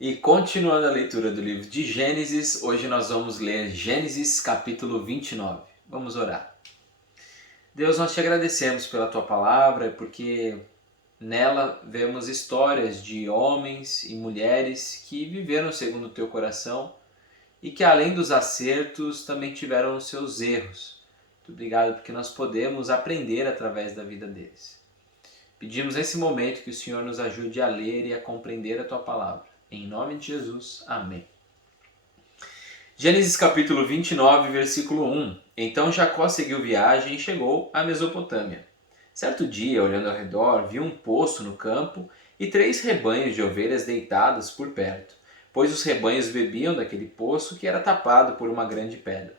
E continuando a leitura do livro de Gênesis, hoje nós vamos ler Gênesis capítulo 29. Vamos orar. Deus, nós te agradecemos pela tua palavra, porque nela vemos histórias de homens e mulheres que viveram segundo o teu coração e que além dos acertos também tiveram os seus erros. Muito obrigado porque nós podemos aprender através da vida deles. Pedimos nesse momento que o Senhor nos ajude a ler e a compreender a tua palavra. Em nome de Jesus, amém. Gênesis capítulo 29, versículo 1. Então Jacó seguiu viagem e chegou à Mesopotâmia. Certo dia, olhando ao redor, viu um poço no campo e 3 rebanhos de ovelhas deitados por perto, pois os rebanhos bebiam daquele poço que era tapado por uma grande pedra.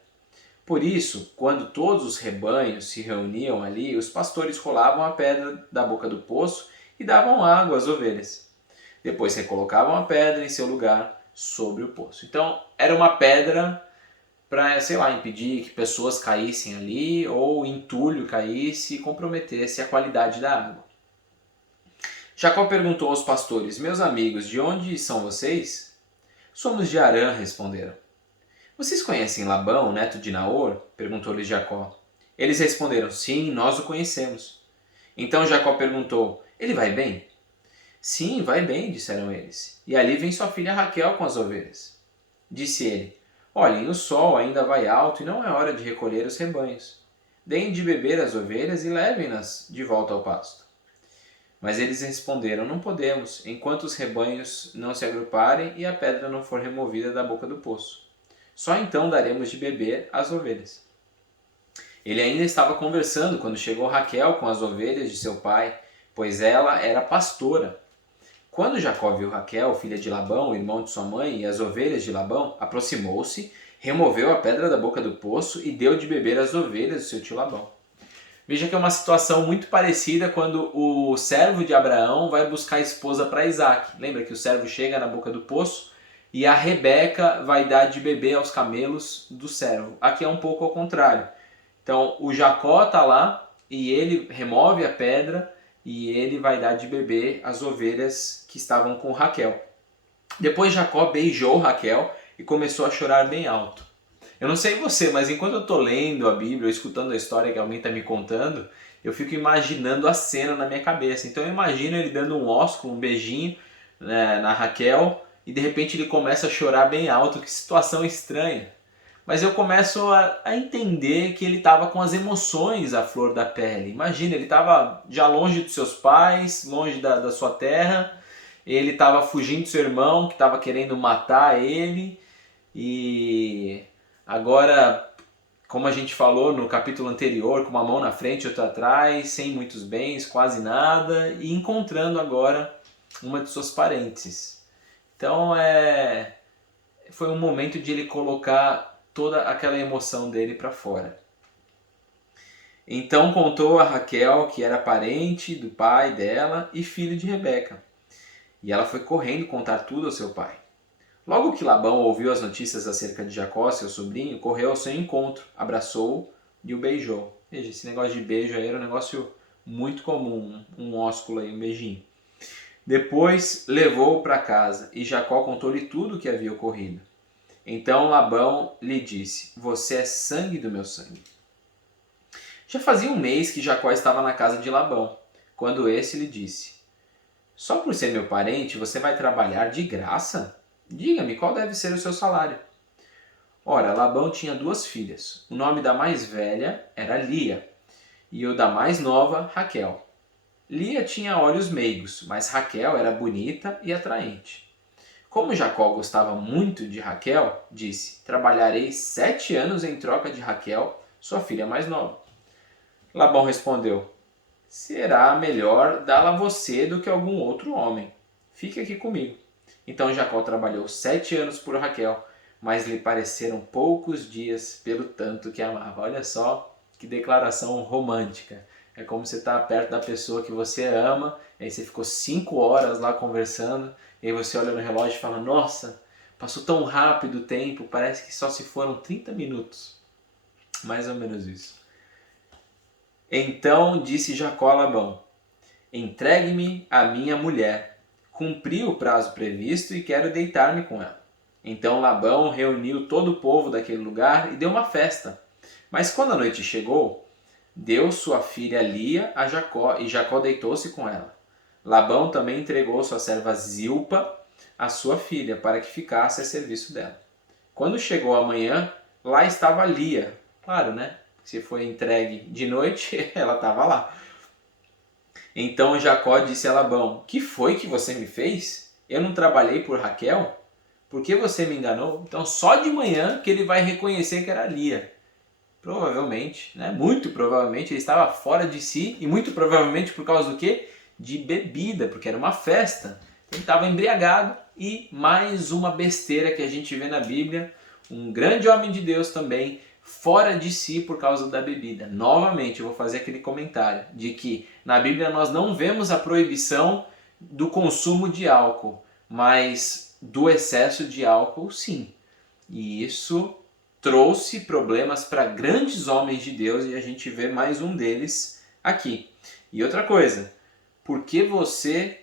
Por isso, quando todos os rebanhos se reuniam ali, os pastores rolavam a pedra da boca do poço e davam água às ovelhas. Depois recolocavam a pedra em seu lugar sobre o poço. Então, era uma pedra para, impedir que pessoas caíssem ali ou entulho caísse e comprometesse a qualidade da água. Jacó perguntou aos pastores: Meus amigos, de onde são vocês? Somos de Harã, responderam. Vocês conhecem Labão, neto de Naor? Perguntou-lhes Jacó. Eles responderam: Sim, nós o conhecemos. Então Jacó perguntou: Ele vai bem? Sim, vai bem, disseram eles. E ali vem sua filha Raquel com as ovelhas. Disse ele: Olhem, o sol ainda vai alto e não é hora de recolher os rebanhos. Deem de beber as ovelhas e levem-nas de volta ao pasto. Mas eles responderam: Não podemos, enquanto os rebanhos não se agruparem e a pedra não for removida da boca do poço. Só então daremos de beber às ovelhas. Ele ainda estava conversando quando chegou Raquel com as ovelhas de seu pai, pois ela era pastora. Quando Jacó viu Raquel, filha de Labão, irmão de sua mãe, e as ovelhas de Labão, aproximou-se, removeu a pedra da boca do poço e deu de beber às ovelhas do seu tio Labão. Veja que é uma situação muito parecida quando o servo de Abraão vai buscar a esposa para Isaac. Lembra que o servo chega na boca do poço e a Rebeca vai dar de beber aos camelos do servo. Aqui é um pouco ao contrário. Então o Jacó está lá e ele remove a pedra e ele vai dar de beber às ovelhas que estavam com Raquel. Depois Jacó beijou Raquel e começou a chorar bem alto. Eu não sei você, mas enquanto eu estou lendo a Bíblia ou escutando a história que alguém está me contando, eu fico imaginando a cena na minha cabeça. Então eu imagino ele dando um ósculo, um beijinho, né, na Raquel e de repente ele começa a chorar bem alto. Que situação estranha. Mas eu começo a entender que ele estava com as emoções à flor da pele. Imagina, ele estava já longe dos seus pais, longe da sua terra, ele estava fugindo do seu irmão, que estava querendo matar ele, e agora, como a gente falou no capítulo anterior, com uma mão na frente e outra atrás, sem muitos bens, quase nada, e encontrando agora uma de suas parentes. Então foi um momento de ele colocar toda aquela emoção dele para fora. Então contou a Raquel que era parente do pai dela e filho de Rebeca. E ela foi correndo contar tudo ao seu pai. Logo que Labão ouviu as notícias acerca de Jacó, seu sobrinho, correu ao seu encontro, abraçou-o e o beijou. Veja, esse negócio de beijo aí era um negócio muito comum, um ósculo aí, um beijinho. Depois levou-o para casa e Jacó contou-lhe tudo o que havia ocorrido. Então Labão lhe disse: Você é sangue do meu sangue. Já fazia um mês que Jacó estava na casa de Labão, quando esse lhe disse: Só por ser meu parente você vai trabalhar de graça? Diga-me, qual deve ser o seu salário? Ora, Labão tinha 2 filhas. O nome da mais velha era Lia, e o da mais nova, Raquel. Lia tinha olhos meigos, mas Raquel era bonita e atraente. Como Jacó gostava muito de Raquel, disse: Trabalharei 7 anos em troca de Raquel, sua filha mais nova. Labão respondeu: Será melhor dá-la a você do que algum outro homem. Fique aqui comigo. Então Jacó trabalhou 7 anos por Raquel, mas lhe pareceram poucos dias pelo tanto que amava. Olha só que declaração romântica. É como você estar perto da pessoa que você ama, e aí você ficou 5 horas lá conversando, e aí você olha no relógio e fala: Nossa, passou tão rápido o tempo, parece que só se foram 30 minutos. Mais ou menos isso. Então disse Jacó a Labão: Entregue-me a minha mulher. cumpri o prazo previsto e quero deitar-me com ela. Então Labão reuniu todo o povo daquele lugar e deu uma festa. Mas quando a noite chegou, deu sua filha Lia a Jacó, e Jacó deitou-se com ela. Labão também entregou sua serva Zilpa, a sua filha, para que ficasse a serviço dela. Quando chegou a manhã, lá estava Lia. Claro, né? Se foi entregue de noite, ela estava lá. Então Jacó disse a Labão: que foi que você me fez? Eu não trabalhei por Raquel? Por que você me enganou? Então só de manhã que ele vai reconhecer que era Lia. Provavelmente, né? Muito provavelmente ele estava fora de si, e muito provavelmente por causa do quê? De bebida, porque era uma festa. Ele estava embriagado. E mais uma besteira que a gente vê na Bíblia, um grande homem de Deus também fora de si por causa da bebida. Novamente, eu vou fazer aquele comentário de que na Bíblia nós não vemos a proibição do consumo de álcool, mas do excesso de álcool sim. E isso trouxe problemas para grandes homens de Deus, e a gente vê mais um deles aqui. E outra coisa, por que você...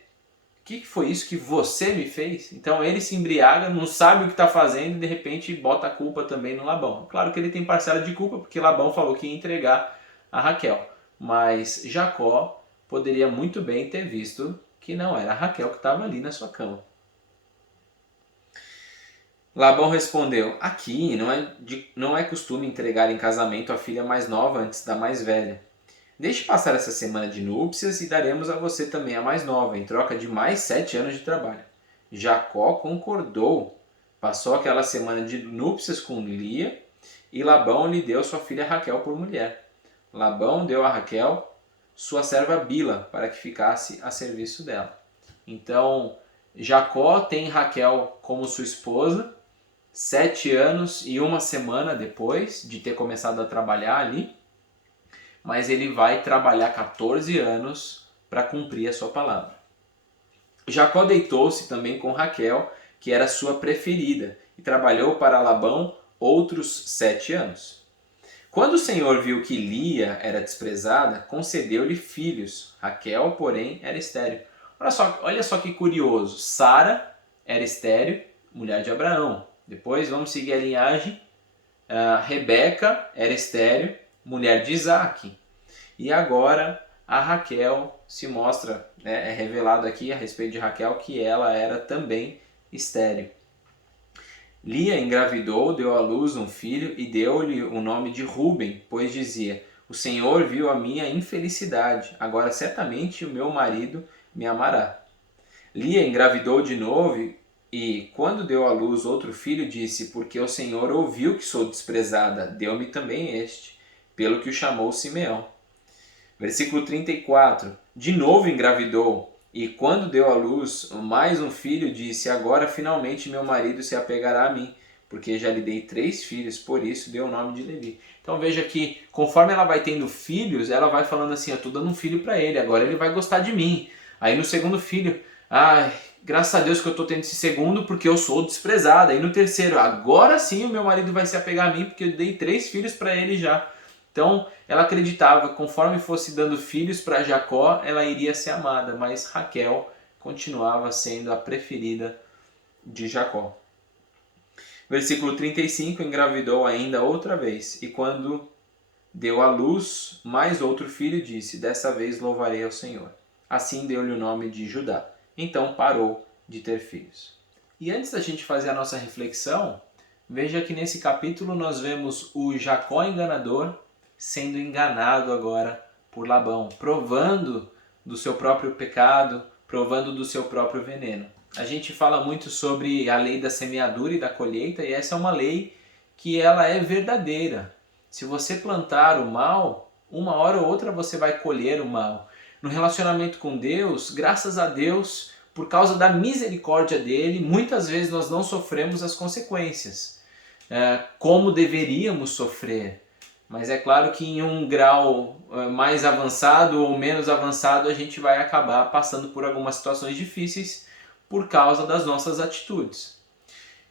O que foi isso que você me fez? Então ele se embriaga, não sabe o que está fazendo e de repente bota a culpa também no Labão. Claro que ele tem parcela de culpa porque Labão falou que ia entregar a Raquel. Mas Jacó poderia muito bem ter visto que não era a Raquel que estava ali na sua cama. Labão respondeu: aqui não é costume entregar em casamento a filha mais nova antes da mais velha. Deixe passar essa semana de núpcias e daremos a você também a mais nova, em troca de mais 7 anos de trabalho. Jacó concordou. Passou aquela semana de núpcias com Lia e Labão lhe deu sua filha Raquel por mulher. Labão deu a Raquel sua serva Bila para que ficasse a serviço dela. Então, Jacó tem Raquel como sua esposa 7 anos e uma semana depois de ter começado a trabalhar ali. Mas ele vai trabalhar 14 anos para cumprir a sua palavra. Jacó deitou-se também com Raquel, que era sua preferida, e trabalhou para Labão outros 7 anos. Quando o Senhor viu que Lia era desprezada, concedeu-lhe filhos. Raquel, porém, era estéril. Olha só que curioso. Sara era estéril, mulher de Abraão. Depois vamos seguir a linhagem. Rebeca era estéril, mulher de Isaac. E agora a Raquel se mostra, é revelado aqui a respeito de Raquel que ela era também estéril. Lia engravidou, deu à luz um filho e deu-lhe o nome de Ruben, pois dizia: o Senhor viu a minha infelicidade, agora certamente o meu marido me amará. Lia engravidou de novo e, quando deu à luz outro filho, disse: porque o Senhor ouviu que sou desprezada, deu-me também este, pelo que o chamou Simeão. Versículo 34. De novo engravidou, e quando deu à luz mais um filho, disse: agora finalmente meu marido se apegará a mim, porque já lhe dei 3 filhos, por isso deu o nome de Levi. Então veja que conforme ela vai tendo filhos, ela vai falando assim: eu estou dando um filho para ele, agora ele vai gostar de mim. Aí no segundo filho: ai, graças a Deus que eu estou tendo esse segundo, porque eu sou desprezada. Aí no terceiro: agora sim o meu marido vai se apegar a mim, porque eu dei 3 filhos para ele já. Então, ela acreditava que conforme fosse dando filhos para Jacó, ela iria ser amada, mas Raquel continuava sendo a preferida de Jacó. Versículo 35, engravidou ainda outra vez, e quando deu à luz mais outro filho, disse: dessa vez louvarei ao Senhor. Assim deu-lhe o nome de Judá. Então parou de ter filhos. E antes da gente fazer a nossa reflexão, veja que nesse capítulo nós vemos o Jacó enganador sendo enganado agora por Labão, provando do seu próprio pecado, provando do seu próprio veneno. A gente fala muito sobre a lei da semeadura e da colheita, e essa é uma lei que ela é verdadeira. Se você plantar o mal, uma hora ou outra você vai colher o mal. No relacionamento com Deus, graças a Deus, por causa da misericórdia dele, muitas vezes nós não sofremos as consequências, como deveríamos sofrer. Mas é claro que em um grau mais avançado ou menos avançado a gente vai acabar passando por algumas situações difíceis por causa das nossas atitudes.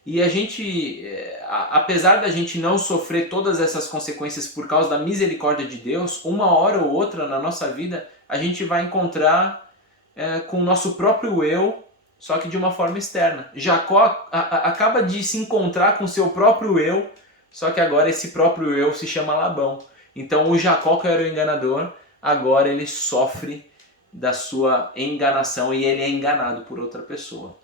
E a gente, apesar da gente não sofrer todas essas consequências por causa da misericórdia de Deus, uma hora ou outra na nossa vida a gente vai encontrar com o nosso próprio eu só que de uma forma externa. Jacó acaba de se encontrar com seu próprio eu, só que agora esse próprio eu se chama Labão. Então o Jacó, que era o enganador, agora ele sofre da sua enganação e ele é enganado por outra pessoa.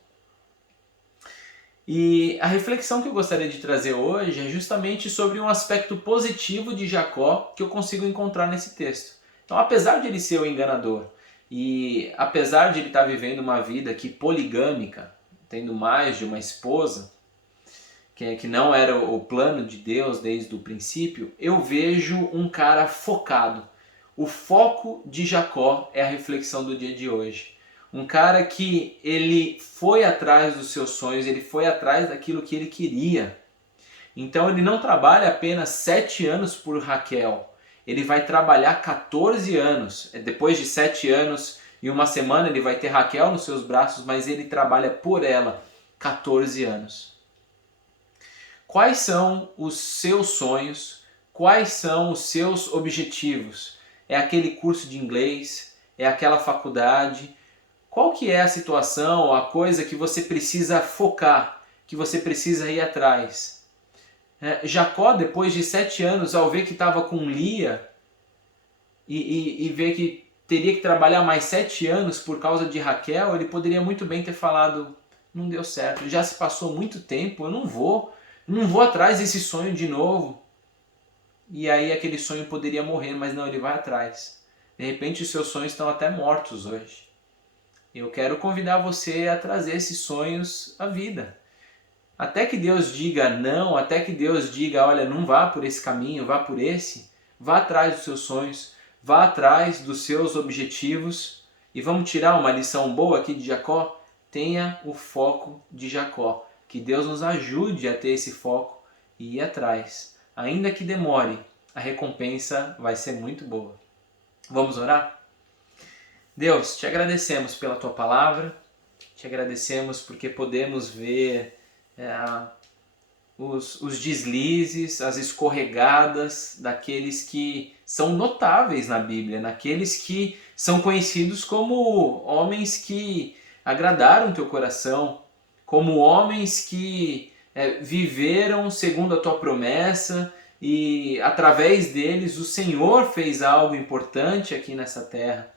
E a reflexão que eu gostaria de trazer hoje é justamente sobre um aspecto positivo de Jacó que eu consigo encontrar nesse texto. Então, apesar de ele ser o enganador e apesar de ele estar vivendo uma vida aqui poligâmica, tendo mais de uma esposa, que não era o plano de Deus desde o princípio, eu vejo um cara focado. O foco de Jacó é a reflexão do dia de hoje. Um cara que ele foi atrás dos seus sonhos, ele foi atrás daquilo que ele queria. Então ele não trabalha apenas 7 anos por Raquel, ele vai trabalhar 14 anos. Depois de 7 anos e uma semana ele vai ter Raquel nos seus braços, mas ele trabalha por ela 14 anos. Quais são os seus sonhos? Quais são os seus objetivos? É aquele curso de inglês? É aquela faculdade? Qual que é a situação, a coisa que você precisa focar, que você precisa ir atrás? Jacó, depois de 7 anos, ao ver que estava com Lia e ver que teria que trabalhar mais 7 anos por causa de Raquel, ele poderia muito bem ter falado, não deu certo, já se passou muito tempo, eu não vou atrás desse sonho de novo. E aí aquele sonho poderia morrer, mas não, ele vai atrás. De repente os seus sonhos estão até mortos hoje. Eu quero convidar você a trazer esses sonhos à vida. Até que Deus diga não, até que Deus diga, olha, não vá por esse caminho, vá por esse. Vá atrás dos seus sonhos, vá atrás dos seus objetivos. E vamos tirar uma lição boa aqui de Jacó? Tenha o foco de Jacó. Que Deus nos ajude a ter esse foco e ir atrás. Ainda que demore, a recompensa vai ser muito boa. Vamos orar? Deus, te agradecemos pela tua palavra, te agradecemos porque podemos ver os deslizes, as escorregadas daqueles que são notáveis na Bíblia, naqueles que são conhecidos como homens que agradaram teu coração, como homens que viveram segundo a tua promessa e através deles o Senhor fez algo importante aqui nessa terra.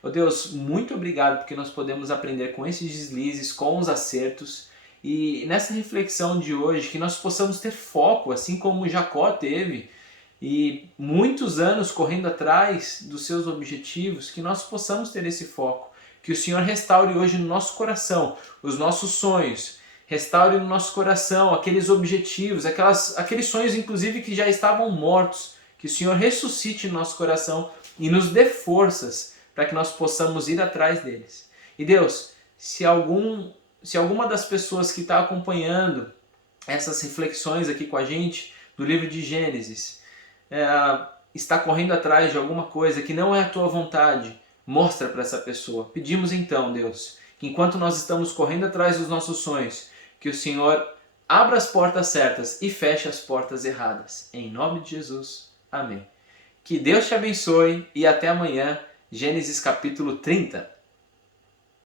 Oh Deus, muito obrigado porque nós podemos aprender com esses deslizes, com os acertos e nessa reflexão de hoje que nós possamos ter foco, assim como Jacó teve e muitos anos correndo atrás dos seus objetivos, que nós possamos ter esse foco, que o Senhor restaure hoje no nosso coração os nossos sonhos, restaure no nosso coração aqueles objetivos, aqueles sonhos inclusive que já estavam mortos, que o Senhor ressuscite no nosso coração e nos dê forças para que nós possamos ir atrás deles. E Deus, se alguma das pessoas que está acompanhando essas reflexões aqui com a gente, do livro de Gênesis, está correndo atrás de alguma coisa que não é a tua vontade, mostra para essa pessoa. Pedimos então, Deus, que enquanto nós estamos correndo atrás dos nossos sonhos, que o Senhor abra as portas certas e feche as portas erradas. Em nome de Jesus. Amém. Que Deus te abençoe e até amanhã. Gênesis capítulo 30.